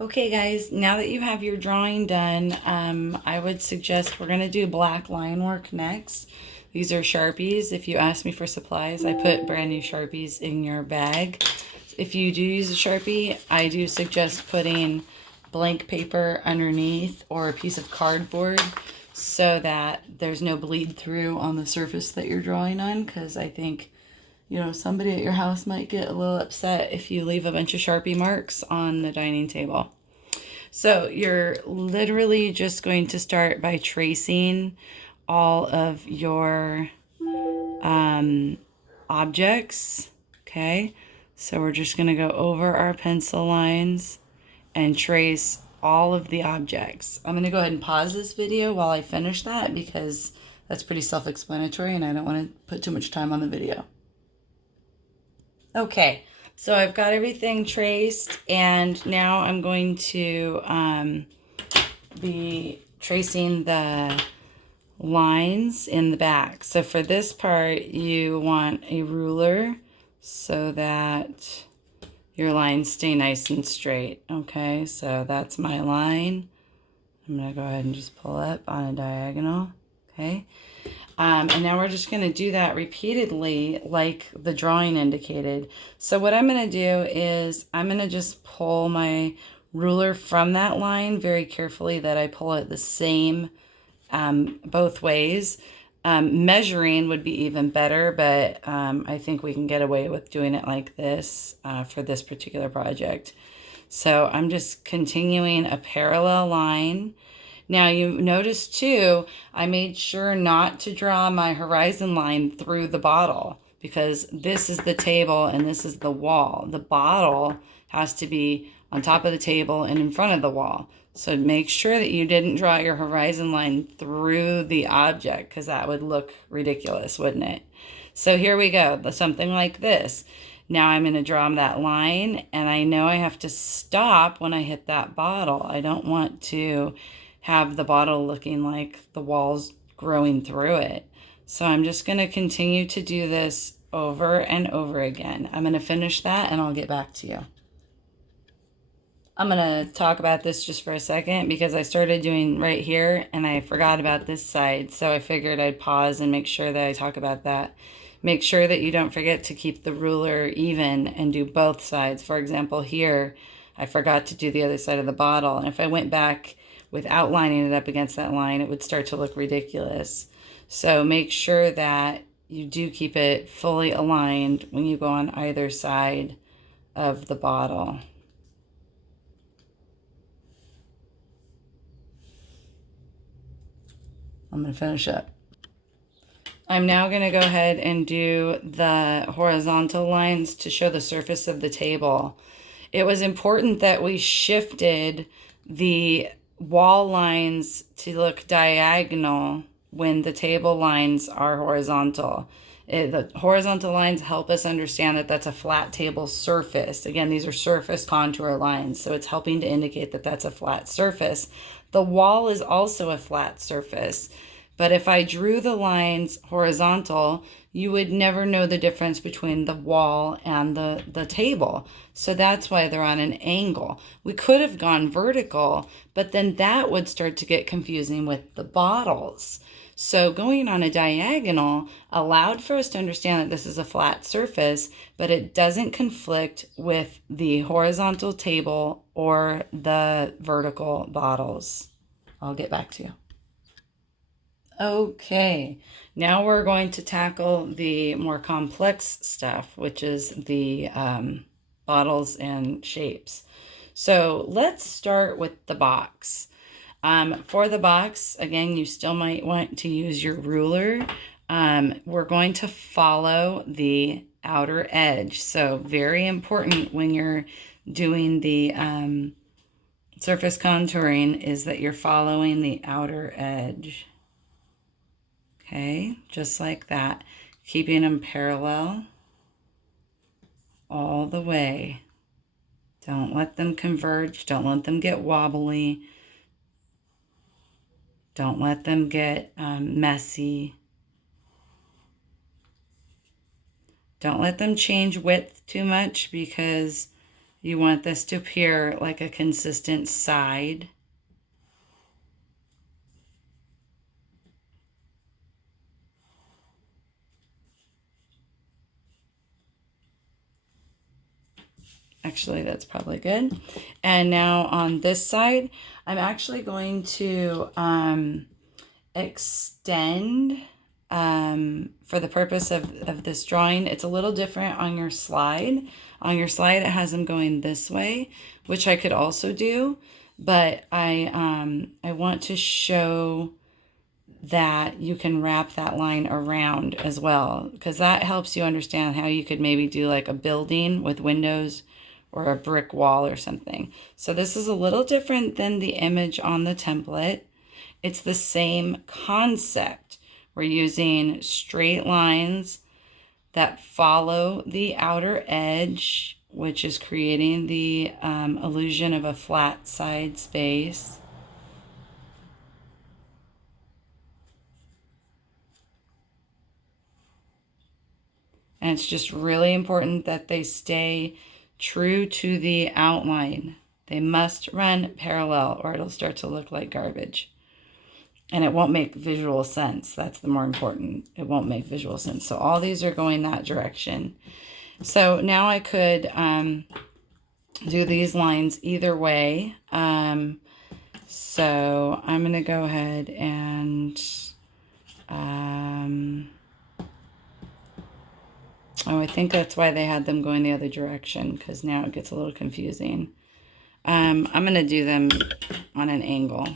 Okay, guys, now that you have your drawing done, I would suggest we're going to do black line work next. These are Sharpies. If you ask me for supplies, I put brand new Sharpies in your bag. If you do use a Sharpie, I do suggest putting blank paper underneath or a piece of cardboard so that there's no bleed through on the surface that you're drawing on, because I think somebody at your house might get a little upset if you leave a bunch of Sharpie marks on the dining table. So you're literally just going to start by tracing all of your objects. Okay, so we're just going to go over our pencil lines and trace all of the objects. I'm going to go ahead and pause this video while I finish that because that's pretty self-explanatory and I don't want to put too much time on the video. Okay, so I've got everything traced, and now I'm going to be tracing the lines in the back. So for this part, you want a ruler so that your lines stay nice and straight. Okay, so that's my line. I'm going to go ahead and just pull up on a diagonal. Okay. And now we're just going to do that repeatedly like the drawing indicated. So what I'm going to do is I'm going to just pull my ruler from that line very carefully, that I pull it the same both ways. Measuring would be even better, but I think we can get away with doing it like this for this particular project. So I'm just continuing a parallel line. Now you notice too, I made sure not to draw my horizon line through the bottle because this is the table and this is the wall. The bottle has to be on top of the table and in front of the wall. So make sure that you didn't draw your horizon line through the object because that would look ridiculous, wouldn't it? So here we go, something like this. Now I'm going to draw that line, and I know I have to stop when I hit that bottle. I don't want to have the bottle looking like the walls growing through it. So I'm just going to continue to do this over and over again. I'm going to finish that and I'll get back to you. I'm going to talk about this just for a second because I started doing right here and I forgot about this side. So I figured I'd pause and make sure that I talk about that. Make sure that you don't forget to keep the ruler even and do both sides. For example, here, I forgot to do the other side of the bottle. And if I went back without lining it up against that line, it would start to look ridiculous. So make sure that you do keep it fully aligned when you go on either side of the bottle. I'm going to finish up. I'm now going to go ahead and do the horizontal lines to show the surface of the table. It was important that we shifted the wall lines to look diagonal when the table lines are horizontal. The horizontal lines help us understand that that's a flat table surface. Again, these are surface contour lines, so it's helping to indicate that that's a flat surface. The wall is also a flat surface, but if I drew the lines horizontal, you would never know the difference between the wall and the table. So that's why they're on an angle. We could have gone vertical, but then that would start to get confusing with the bottles. So going on a diagonal allowed for us to understand that this is a flat surface, but it doesn't conflict with the horizontal table or the vertical bottles. I'll get back to you. Okay, now we're going to tackle the more complex stuff, which is the bottles and shapes. So let's start with the box. For the box, again, you still might want to use your ruler. We're going to follow the outer edge. So very important when you're doing the surface contouring is that you're following the outer edge. Okay, just like that, keeping them parallel all the way. Don't let them converge. Don't let them get wobbly. Don't let them get messy. Don't let them change width too much because You want this to appear like a consistent side. Actually, that's probably good. And now on this side, I'm actually going to extend for the purpose of this drawing. It's a little different on your slide. On your slide, it has them going this way, which I could also do, but I want to show that you can wrap that line around as well, because that helps you understand how you could maybe do like a building with windows or a brick wall or something. So this is a little different than the image on the template. It's the same concept. We're using straight lines that follow the outer edge, which is creating the illusion of a flat side space. And it's just really important that they stay true to the outline. They must run parallel or it'll start to look like garbage. And it won't make visual sense. That's the more important. It won't make visual sense. So all these are going that direction. So now I could do these lines either way. So I'm going to go ahead and... oh, I think that's why they had them going the other direction, because now it gets a little confusing. I'm going to do them on an angle,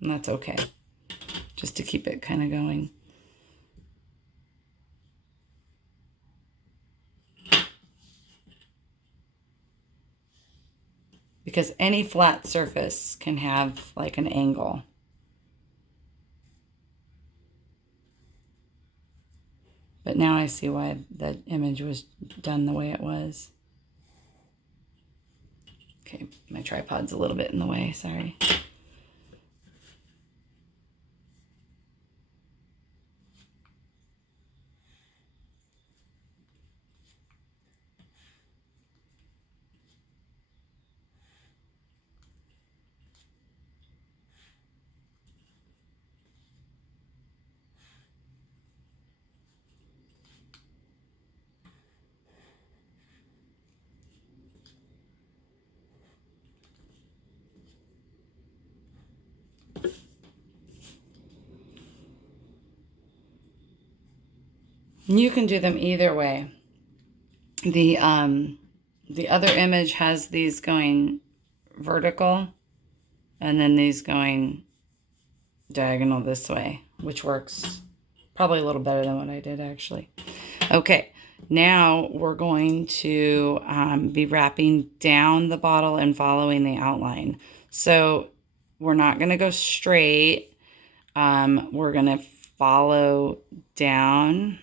and that's okay, just to keep it kind of going. Because any flat surface can have like an angle. But now I see why that image was done the way it was. Okay, my tripod's a little bit in the way, sorry. You can do them either way. The other image has these going vertical and then these going diagonal this way, which works probably a little better than what I did actually. Okay, now we're going to be wrapping down the bottle and following the outline. So we're not going to go straight. We're going to follow down.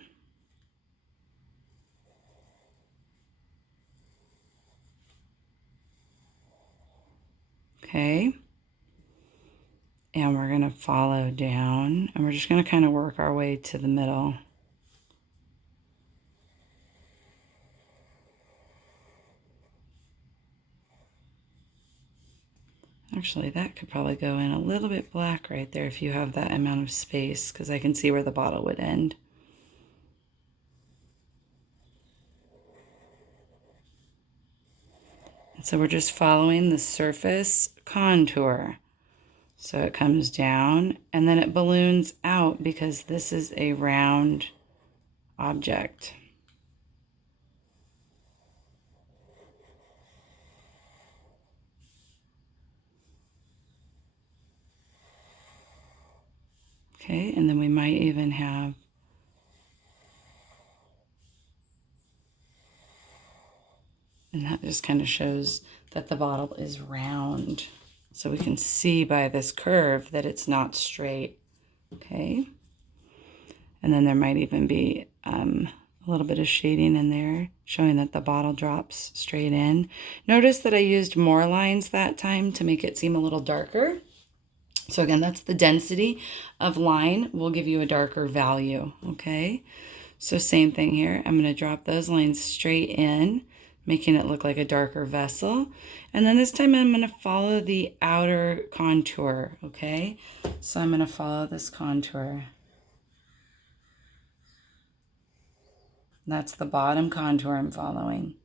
Okay. And we're going to follow down, and we're just going to kind of work our way to the middle. Actually, that could probably go in a little bit black right there if you have that amount of space, because I can see where the bottle would end. So we're just following the surface contour. So it comes down and then it balloons out because this is a round object. Okay, and then we might even have and that just kind of shows that the bottle is round. So we can see by this curve that it's not straight. Okay. And then there might even be a little bit of shading in there, showing that the bottle drops straight in. Notice that I used more lines that time to make it seem a little darker. So again, that's the density of line will give you a darker value. Okay. So same thing here. I'm going to drop those lines straight in. making it look like a darker vessel. And then this time I'm going to follow the outer contour, okay? So I'm going to follow this contour. That's the bottom contour I'm following.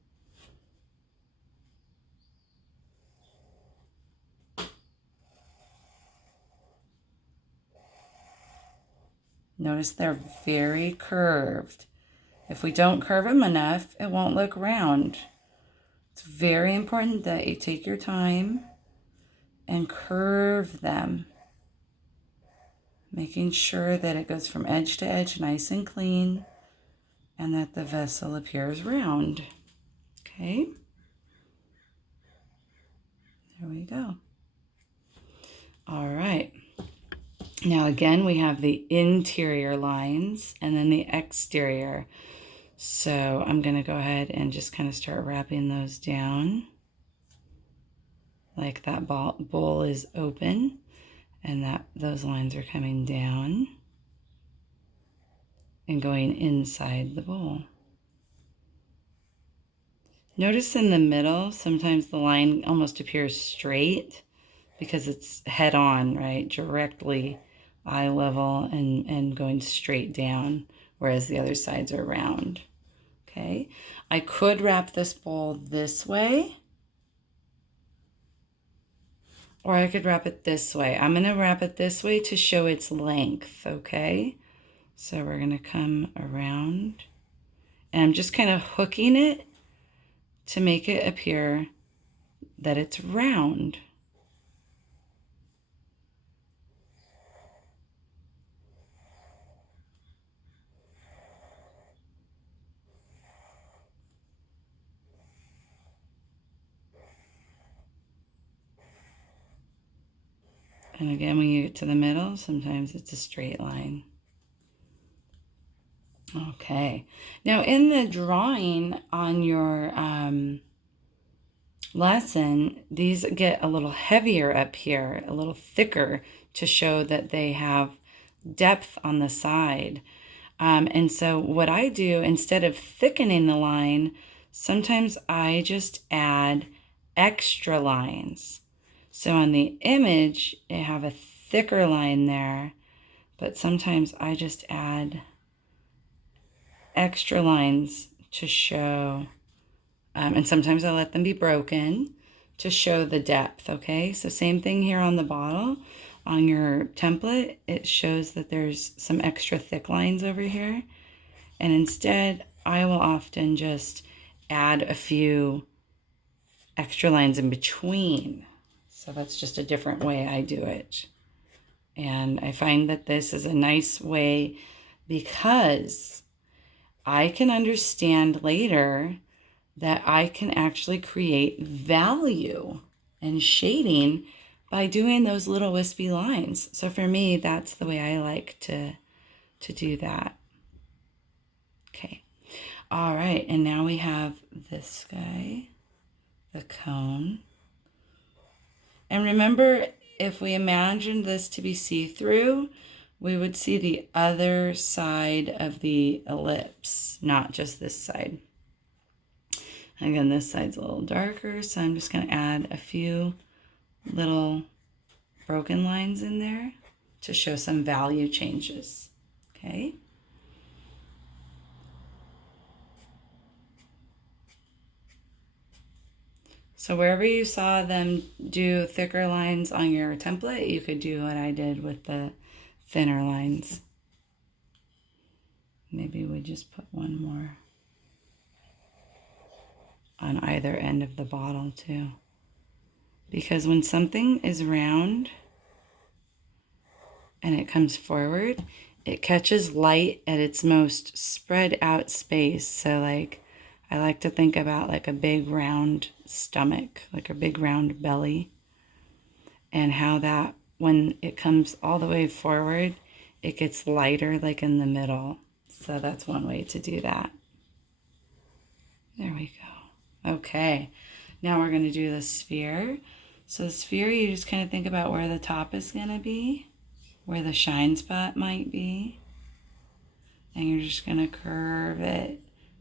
Notice they're very curved. If we don't curve them enough, it won't look round. It's very important that you take your time and curve them, making sure that it goes from edge to edge nice and clean and that the vessel appears round. Okay, there we go. All right. Now again, we have the interior lines and then the exterior. So I'm going to go ahead and just kind of start wrapping those down. Like that bowl is open and that those lines are coming down and going inside the bowl. Notice in the middle, sometimes the line almost appears straight because it's head on, right? Directly eye level and going straight down, whereas the other sides are round. Okay, I could wrap this bowl this way, or I could wrap it this way. I'm going to wrap it this way to show its length, okay? So we're going to come around, and I'm just kind of hooking it to make it appear that it's round. And again, when you get to the middle, sometimes it's a straight line. Okay. Now in the drawing on your lesson, these get a little heavier up here, a little thicker to show that they have depth on the side. And so what I do, instead of thickening the line, sometimes I just add extra lines. So on the image, I have a thicker line there, but sometimes I just add extra lines to show, and sometimes I let them be broken to show the depth, okay? So same thing here on the bottle. On your template, it shows that there's some extra thick lines over here. And instead, I will often just add a few extra lines in between. So that's just a different way I do it. And I find that this is a nice way because I can understand later that I can actually create value and shading by doing those little wispy lines. So for me, that's the way I like to do that. Okay. All right. And now we have this guy, the cone. And remember, if we imagined this to be see-through, we would see the other side of the ellipse, not just this side. Again, this side's a little darker, so I'm just going to add a few little broken lines in there to show some value changes. Okay. So wherever you saw them do thicker lines on your template, you could do what I did with the thinner lines. Maybe we just put one more on either end of the bottle too. Because when something is round and it comes forward, it catches light at its most spread out space. So like, I like to think about like a big round stomach, like a big round belly, and how that when it comes all the way forward, it gets lighter like in the middle. So that's one way to do that. There we go. Okay, now we're going to do the sphere. So the sphere, you just kind of think about where the top is going to be, where the shine spot might be, and you're just going to curve it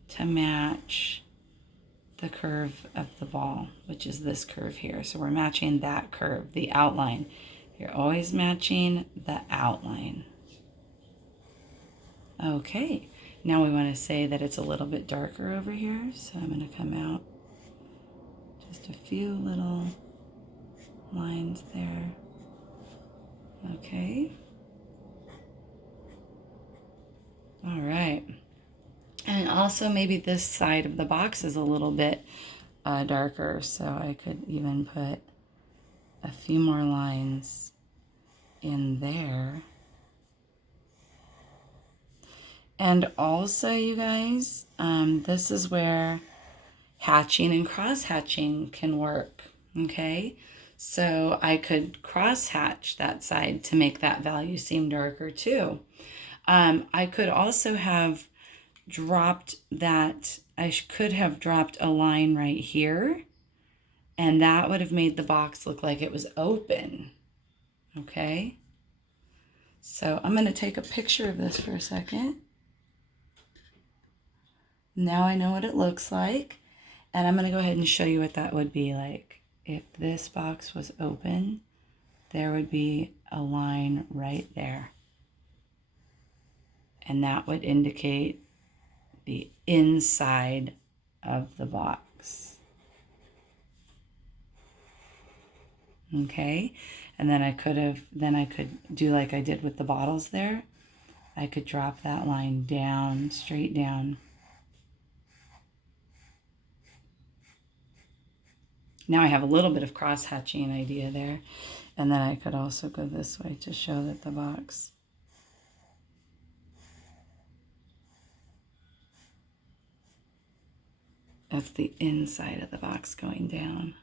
to match the curve of the ball, which is this curve here. So we're matching that curve, the outline. You're always matching the outline. Okay, now we want to say that it's a little bit darker over here. So I'm going to come out just a few little lines there. Okay. All right. And also maybe this side of the box is a little bit darker, so I could even put a few more lines in there. And also, you guys, this is where hatching and cross hatching can work, okay? So I could cross hatch that side to make that value seem darker too. I could also have dropped that, I could have dropped a line right here, and that would have made the box look like it was open, okay? So I'm going to take a picture of this for a second. Now I know what it looks like, and I'm going to go ahead and show you what that would be like. If this box was open, there would be a line right there, and that would indicate the inside of the box. Okay, and then I could do like I did with the bottles there. I could drop that line down, straight down. Now I have a little bit of cross-hatching idea there, and then I could also go this way to show that the box that's the inside of the box going down.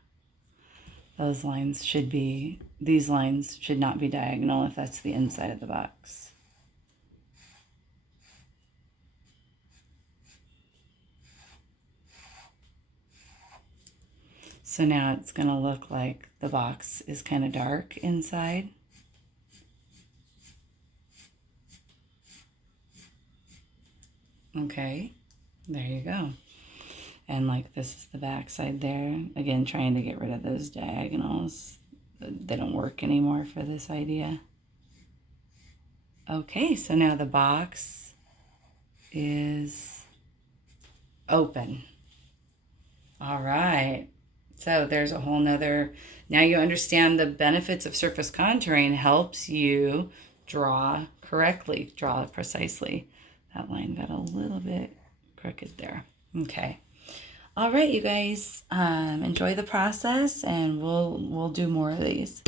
Those lines should be, these lines should not be diagonal if that's the inside of the box. So now it's going to look like the box is kind of dark inside. Okay, there you go. And like this is the back side there. Again, trying to get rid of those diagonals. They don't work anymore for this idea. Okay, so now the box is open. All right. So there's a whole nother, now you understand the benefits of surface contouring helps you draw correctly, draw precisely. That line got a little bit crooked there. Okay. All right, you guys, enjoy the process, and we'll do more of these.